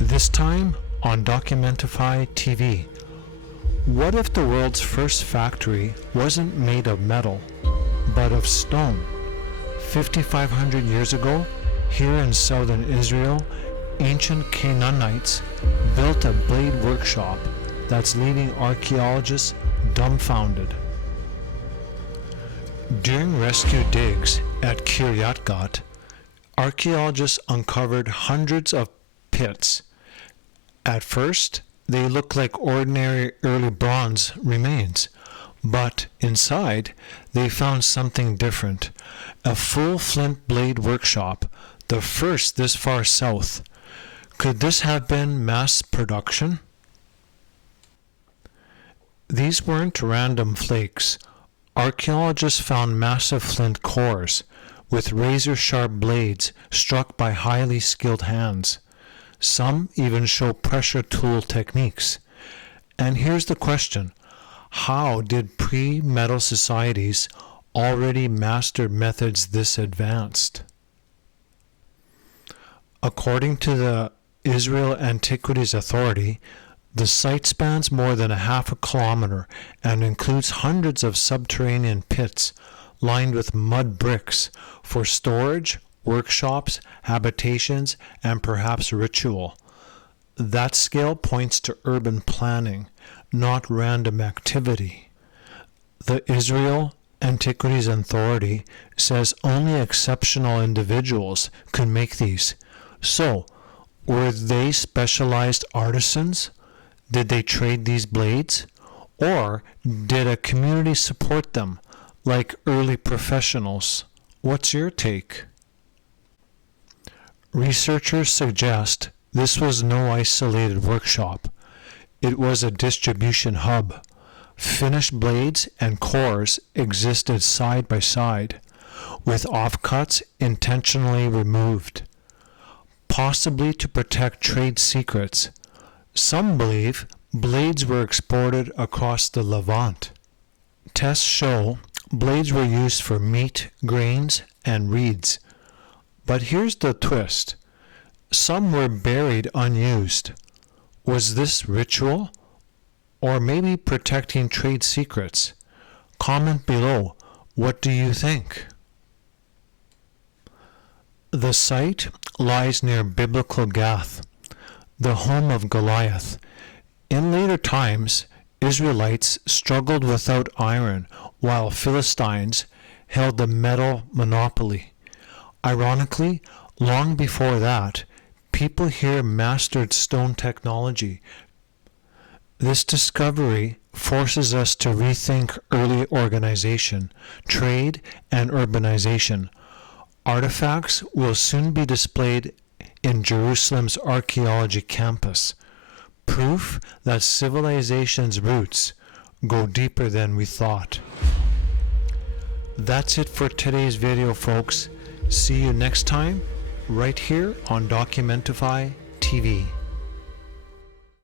This time on Documentify TV. What if the world's first factory wasn't made of metal, but of stone? 5,500 years ago, here in southern Israel, ancient Canaanites built a blade workshop that's leaving archaeologists dumbfounded. During rescue digs at Kiryat Gat, archaeologists uncovered hundreds of pits. At first, they looked like ordinary early bronze remains, but inside, they found something different. A full flint blade workshop, the first this far south. Could this have been mass production? These weren't random flakes. Archaeologists found massive flint cores, with razor-sharp blades struck by highly skilled hands. Some even show pressure tool techniques. And here's the question: how did pre-metal societies already master methods this advanced? According to the Israel Antiquities Authority, the site spans more than a half a kilometer and includes hundreds of subterranean pits lined with mud bricks for storage, workshops, habitations, and perhaps ritual. That scale points to urban planning, not random activity. The Israel Antiquities Authority says only exceptional individuals could make these. So, were they specialized artisans? Did they trade these blades? Or did a community support them, like early professionals? What's your take? Researchers suggest this was no isolated workshop. It was a distribution hub. Finished blades and cores existed side by side, with offcuts intentionally removed, possibly to protect trade secrets. Some believe blades were exported across the Levant. Tests show blades were used for meat, grains, and reeds. But here's the twist. Some were buried unused. Was this ritual? Or maybe protecting trade secrets? Comment below. What do you think? The site lies near biblical Gath, the home of Goliath. In later times, Israelites struggled without iron, while Philistines held the metal monopoly. Ironically, long before that, people here mastered stone technology. This discovery forces us to rethink early organization, trade, and urbanization. Artifacts will soon be displayed in Jerusalem's Archaeology campus, proof that civilization's roots go deeper than we thought. That's it for today's video, folks. See you next time, right here on Documentify TV.